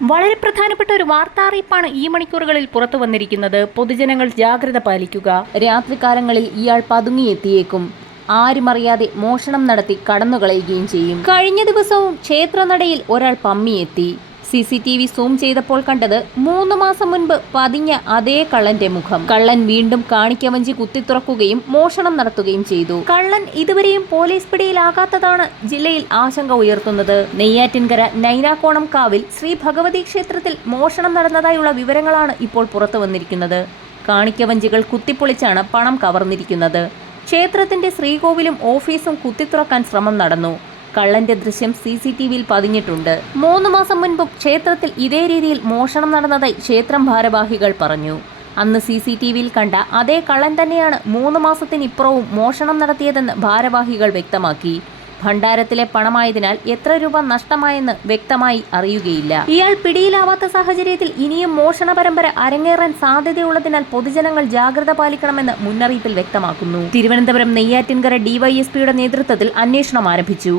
വളരെ പ്രധാനപ്പെട്ട ഒരു വാർത്താ അറിയിപ്പാണ് ഈ മണിക്കൂറുകളിൽ പുറത്തു വന്നിരിക്കുന്നത്. പൊതുജനങ്ങൾ ജാഗ്രത പാലിക്കുക. രാത്രികാലങ്ങളിൽ ഇയാൾ പതുങ്ങിയെത്തിയേക്കും. ആരുമറിയാതെ മോഷണം നടത്തി കടന്നുകളയുകയും ചെയ്യും. കഴിഞ്ഞ ദിവസവും ക്ഷേത്രനടയിൽ ഒരാൾ പമ്മിയെത്തി. CCTV സൂം ചെയ്തപ്പോൾ കണ്ടത് 3 മാസം മുൻപ് പതിഞ്ഞ അതേ കള്ളന്റെ മുഖം. കള്ളൻ വീണ്ടും കാണിക്കവഞ്ചി കുത്തിത്തുറക്കുകയും മോഷണം നടത്തുകയും ചെയ്തു. കള്ളൻ ഇതുവരെയും പോലീസ് പിടിയിലാകാത്തതാണ് ജില്ലയിൽ ആശങ്ക ഉയർത്തുന്നത്. നെയ്യാറ്റിൻകര നൈനാക്കോണം കാവിൽ ശ്രീ ഭഗവതി ക്ഷേത്രത്തിൽ മോഷണം നടന്നതായുള്ള വിവരങ്ങളാണ് ഇപ്പോൾ പുറത്തു വന്നിരിക്കുന്നത്. കാണിക്കവഞ്ചികൾ കുത്തിപ്പൊളിച്ചാണ് പണം കവർന്നിരിക്കുന്നത്. ക്ഷേത്രത്തിന്റെ ശ്രീകോവിലും ഓഫീസും കുത്തിത്തുറക്കാൻ ശ്രമം നടന്നു. കള്ളന്റെ ദൃശ്യം CCTVയിൽ പതിഞ്ഞിട്ടുണ്ട്. 3 മാസം മുൻപും ക്ഷേത്രത്തിൽ ഇതേ രീതിയിൽ മോഷണം നടന്നതായി ക്ഷേത്രം ഭാരവാഹികൾ പറഞ്ഞു. അന്ന് CCTVയിൽ കണ്ട അതേ കള്ളൻ തന്നെയാണ് 3 മാസത്തിനിപ്പുറവും മോഷണം നടത്തിയതെന്ന് ഭാരവാഹികൾ വ്യക്തമാക്കി. ഭണ്ഡാരത്തിലെ പണമായതിനാൽ എത്ര രൂപ നഷ്ടമായെന്ന് വ്യക്തമായി അറിയുകയില്ല. ഇയാൾ പിടിയിലാവാത്ത സാഹചര്യത്തിൽ ഇനിയും മോഷണ പരമ്പര അരങ്ങേറാൻ സാധ്യതയുള്ളതിനാൽ പൊതുജനങ്ങൾ ജാഗ്രത പാലിക്കണമെന്ന് മുന്നറിയിപ്പിൽ വ്യക്തമാക്കുന്നു. തിരുവനന്തപുരം നെയ്യാറ്റിൻകര DYSPയുടെ നേതൃത്വത്തിൽ അന്വേഷണം ആരംഭിച്ചു.